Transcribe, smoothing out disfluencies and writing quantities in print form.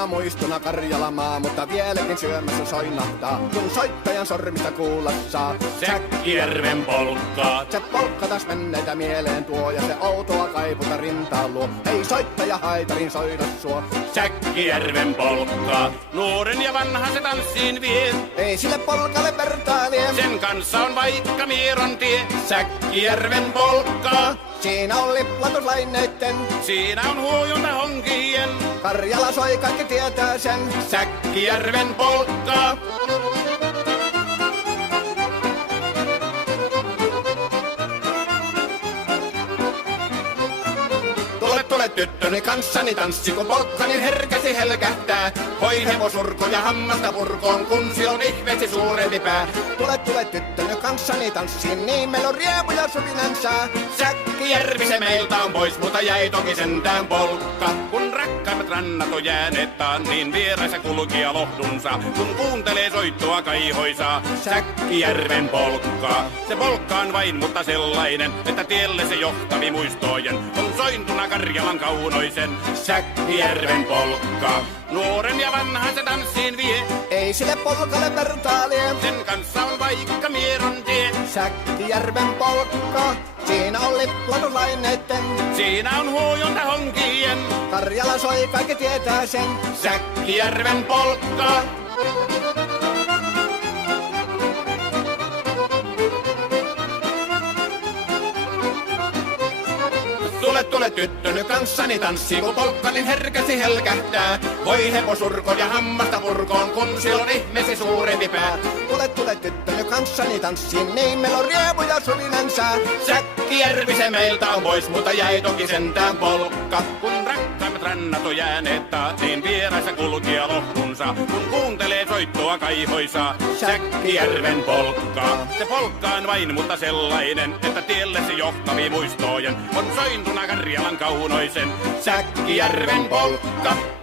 Kauniina muistona Karjalamaa, mutta vieläkin syömässä soinahtaa, kun soittajan sormista kuulla saa. Säkkijärven polkkaa. Se polkka taas menneitä mieleen tuo, ja se outoa kaiputa rintaan luo. Hei soittaja haitarin soida suo. Säkkijärven polkkaa. Nuoren ja vanhan se tanssiin vie. Ei sille polkalle vertailie. Sen kanssa on vaikka Mieron tie. Säkkijärven polkkaa. Siinä on liplatuslaineitten. Siinä on huojunta honkien. Karjala soi, kaikki tietää sen. Säkkijärven polkkaa. Tule tyttöni kanssani tanssi, kun polkkani herkäsi helkähtää. Hoi hevosurko ja hammasta purkoon, kun se on ihmeesi suurempi pää. Tule tyttöni kanssani tanssiin, niin meillä on riepu ja suvinansa. Säkkijärvi se meiltä on pois, mutta jäi toki sentään polkka. Kun rakkaimmat rannat on jääneet taan, niin vieressä kulkija lohdunsa. Kun kuuntelee soittoa kaihoisaa, Säkkijärven polkkaa. Se polkka on vain, mutta sellainen, että tielle se johtavi muistojen. On sointuna Karjalan kaunoisen, Säkkijärven polkkaa. Nuoren ja vanhan se tanssiin vie. Ei sille polkalle vertailie. Sen kanssa on vaikka Mieron tie. Säkkijärven polkka. Siinä on liplatuslaineitten. Siinä on huojunta honkien. Karjala soi, kaikki tietää sen. Säkkijärven polkkaa. Tule tyttöny kanssani tanssi, kun polkkanin herkäsi helkähtää. Voi hevosurko ja hammasta purkoon, kun se on ihmeesi suurempi pää. Tule tyttöny kanssani tanssiin, niin meillä on riepu ja suvinansa. Säkkijärvi se meiltä on pois, mutta jäi toki sentään polkka. Kun rakkaimmat rannat on jääneet taan, niin vieressä kulkija lohdunsa. Kun kuuntelee soittoa kaihoisaa, Säkkijärven polkkaa. Se polkka on vain, mutta sellainen, että tielle se johtavi muistojen. On sointuna Karjalan kaunoisen, Säkkijärven polkka.